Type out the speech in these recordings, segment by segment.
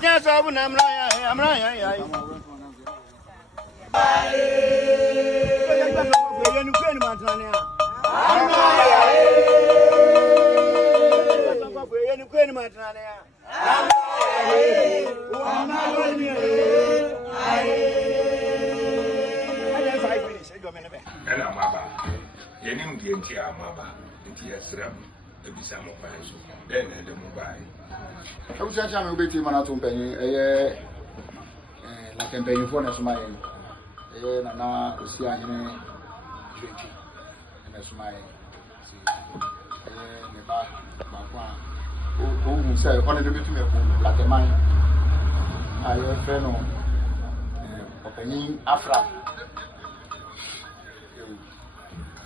just open I'm right. And I'm about any DNT, I'm about the Bisamo Paris, then the mobile. I was trying to be Manatum Penny, like a penny for us, my Nana, Luciana, and that's my who said, wanted to be to me like a mine. I have a friend of Penny Afra.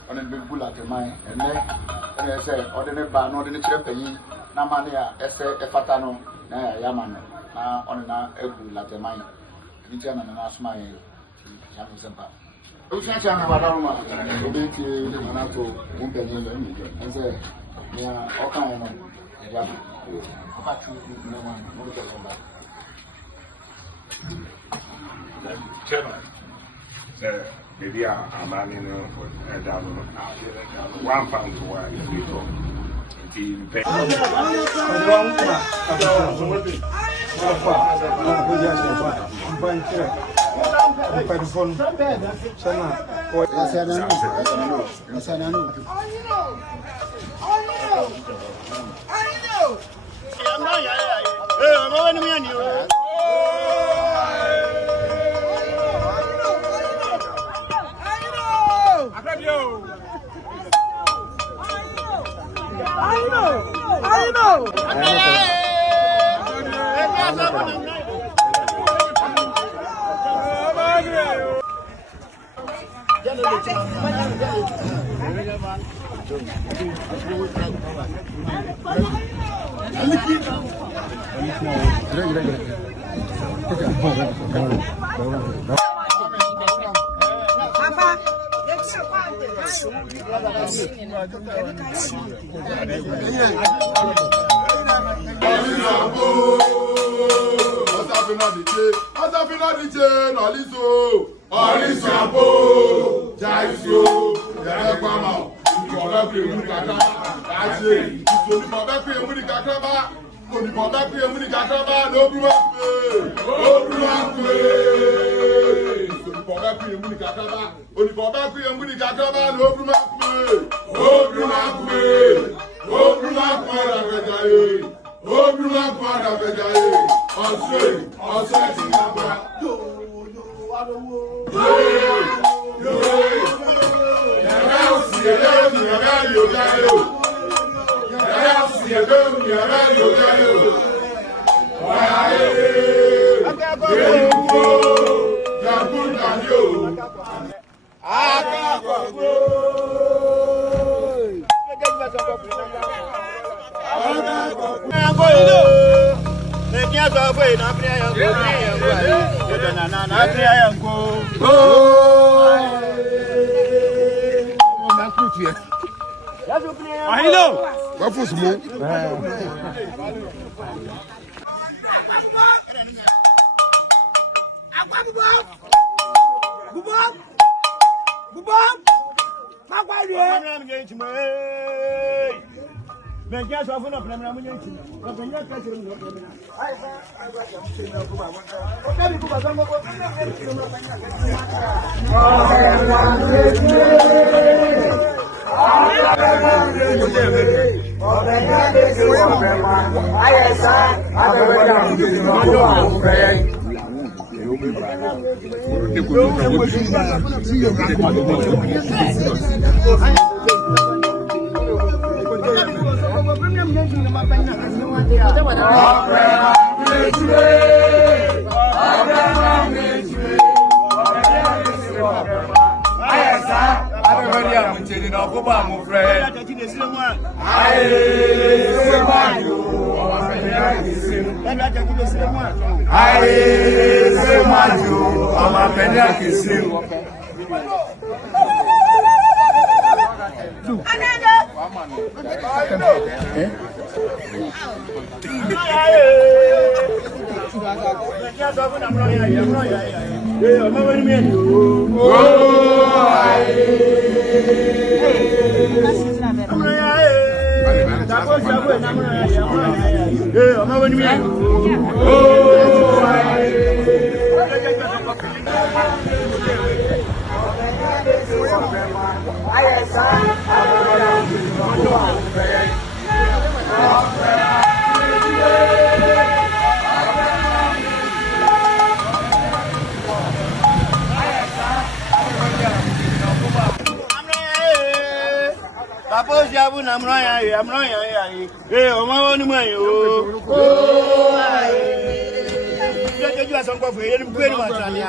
On the big bull at mine, and then I say, ordinary bar, not in the champagne, Namania, Fatano, Yamano, on a bull at mine. You tell me, and ask my young Zampa. I can't tell me what I'm going to do. And say, yeah, all kind of maybe I'm manning £1 to one I know. Suppose you have I'm right. Hey, oh, my you are some coffee, and very much. I'm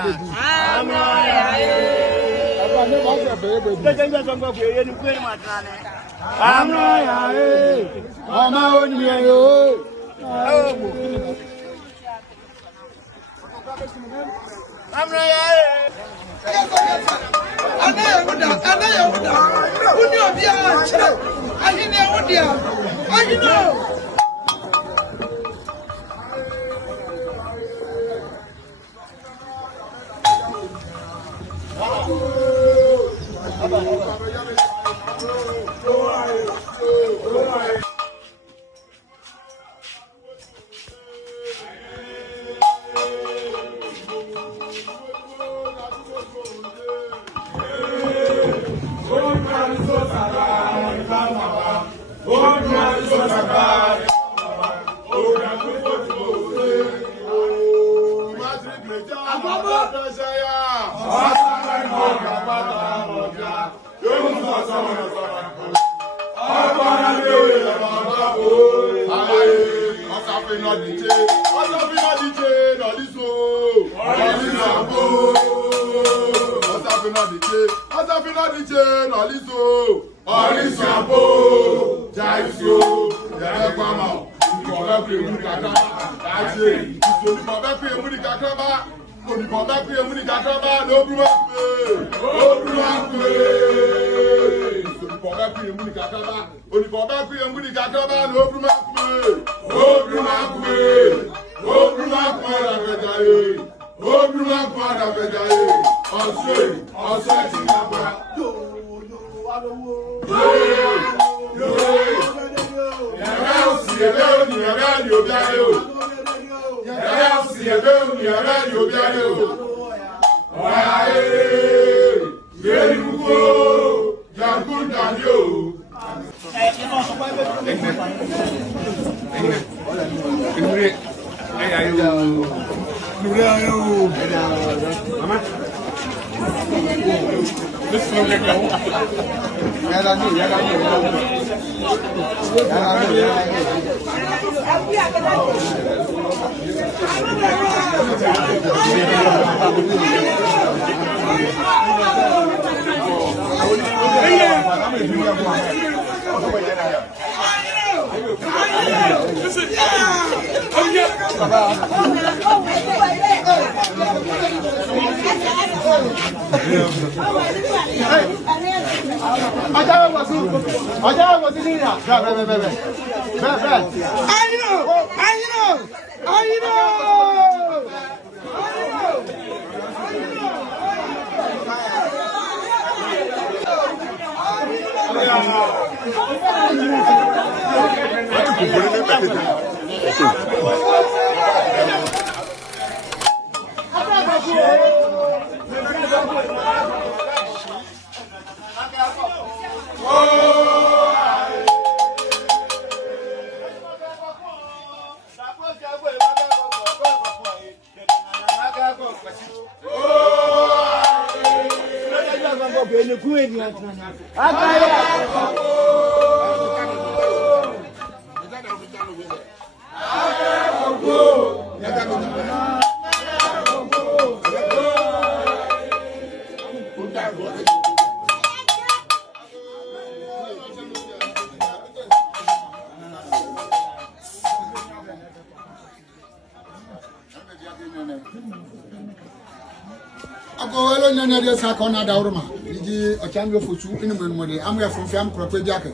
Sakona Daurma, Digi, a champion for two in the morning. I'm here from Fiam Crope Jacket.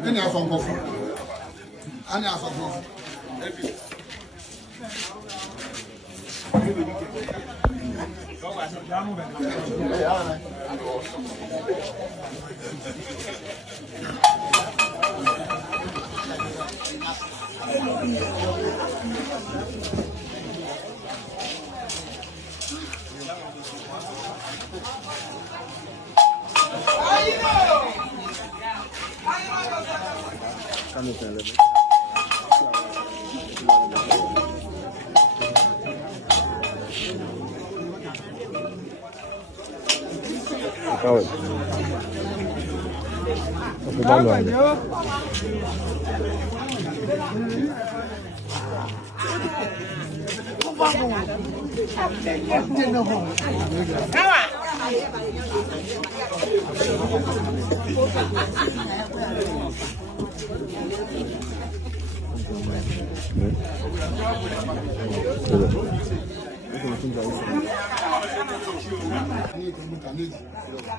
Any of them, Ani asofo.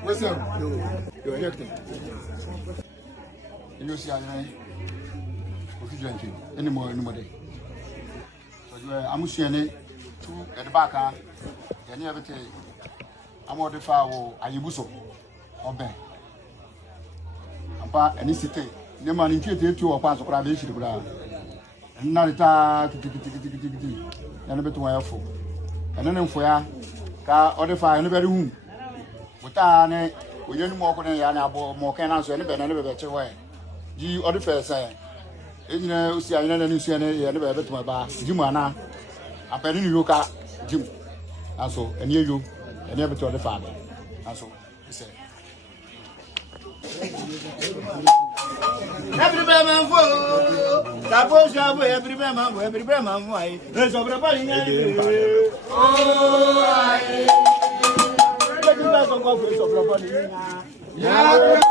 What's up? You're elected. You see, I any more day. So I'm saying at the back, and everything. I'm on the file. I use so. Obe. Apa any city. The man in Kitty to a pass of radiation. And not a tiki. And a bit to full. And then for ya, car or the fire in the very room. But I know more than Yana more can answer any better way. You or the first say. You see, I never see any other to my bar. Jimana. I pay you car, Jim. And so, and you, and never to the father. And so, he said. Every man for suppose you have every man, why? There's everybody. Oh, I don't go for somebody. Yeah.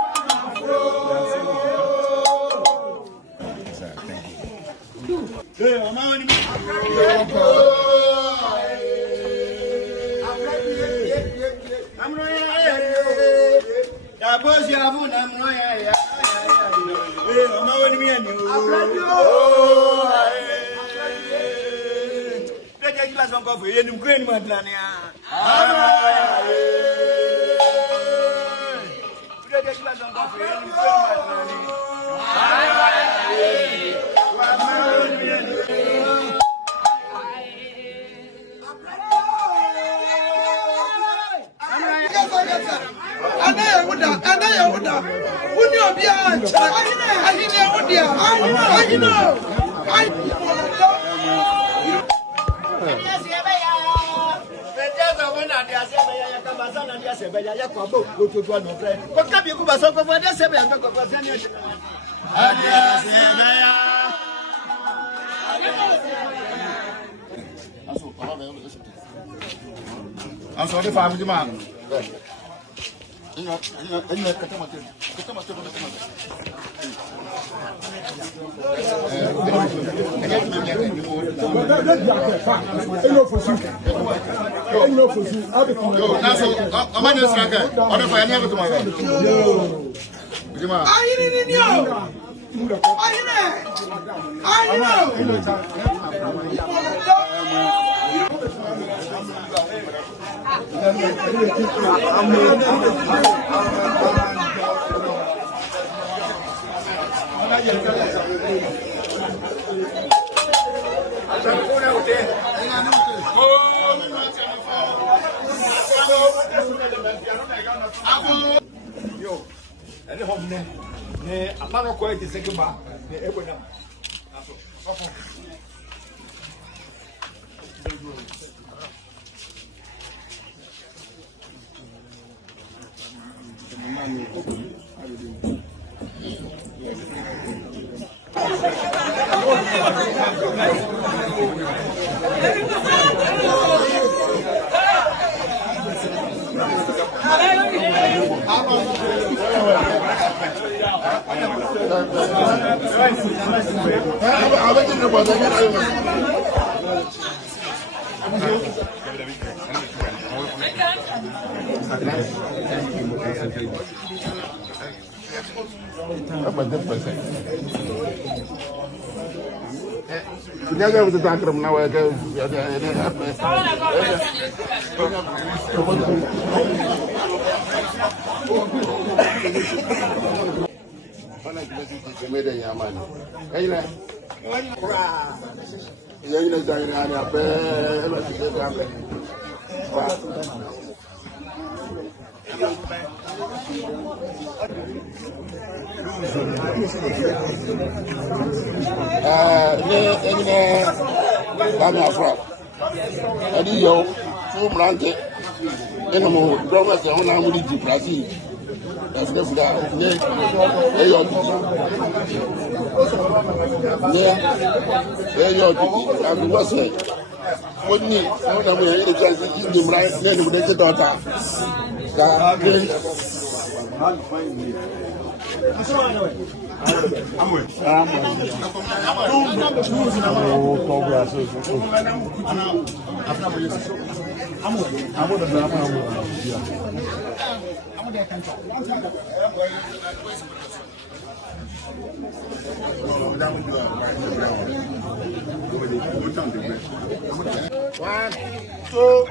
I'm sorry, family man. Yo, any home ne apano ko eti sekeba ne ebona aso sofo Jaga betul tangkap nawai ke. Mana kita sih media nyaman. Kayaknya. Ya ini jangan ada apa. Ini kami afra. Adi yo, tu melangke. Ini mau drama saya nak mudi di Brazil. Sudah ni, yo, ni, yo, aku masih. Ni, saya nak mudi di Brazil. Ini merai, ni mudi ke Dota. Kami. One, two,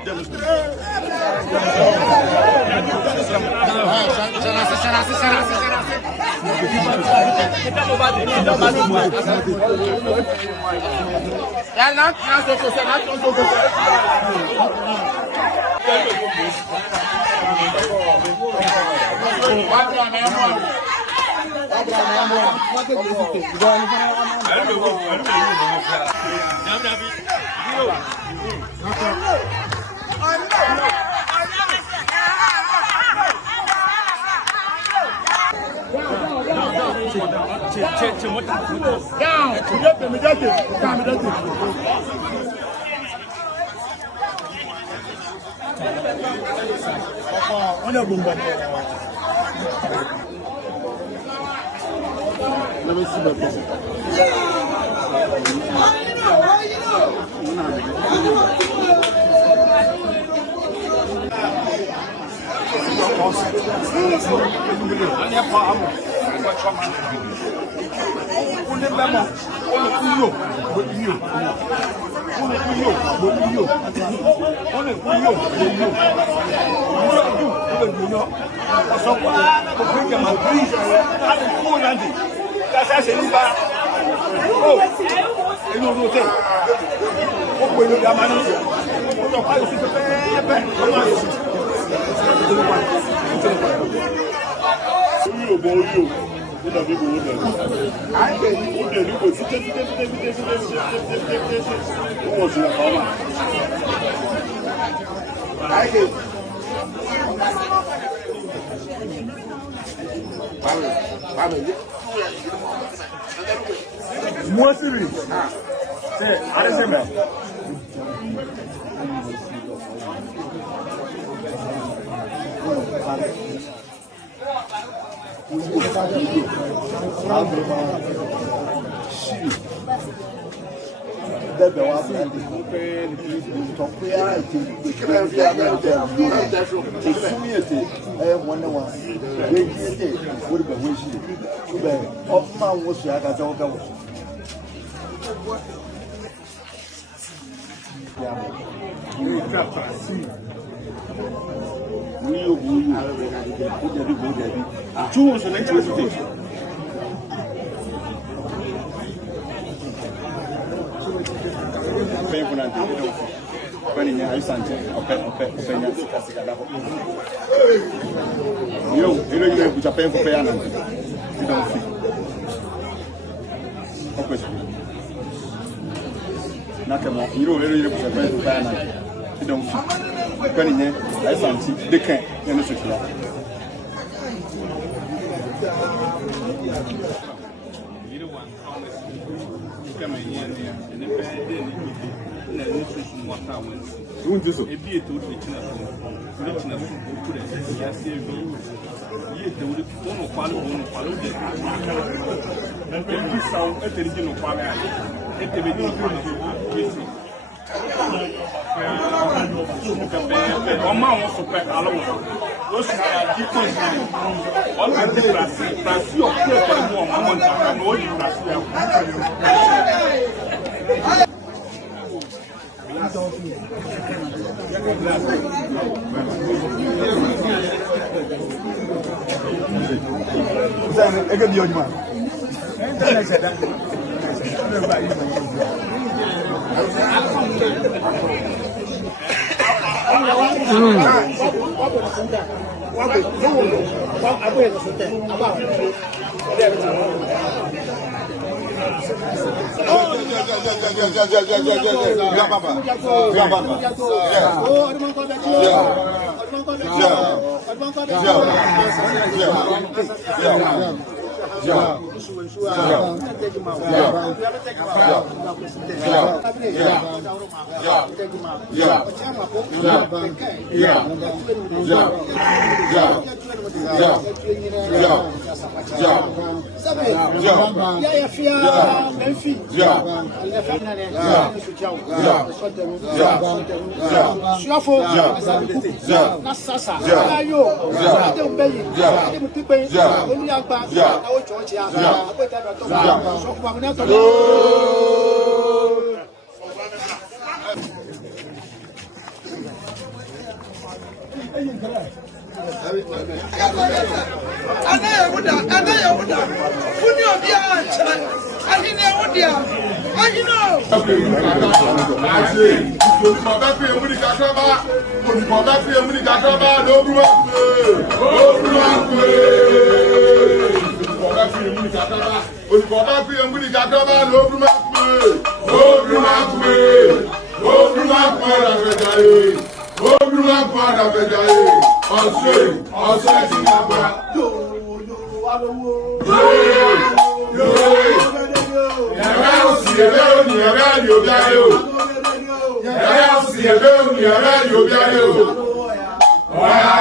Moi, c'est lui. C'est, allez, c'est bien.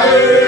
Hey!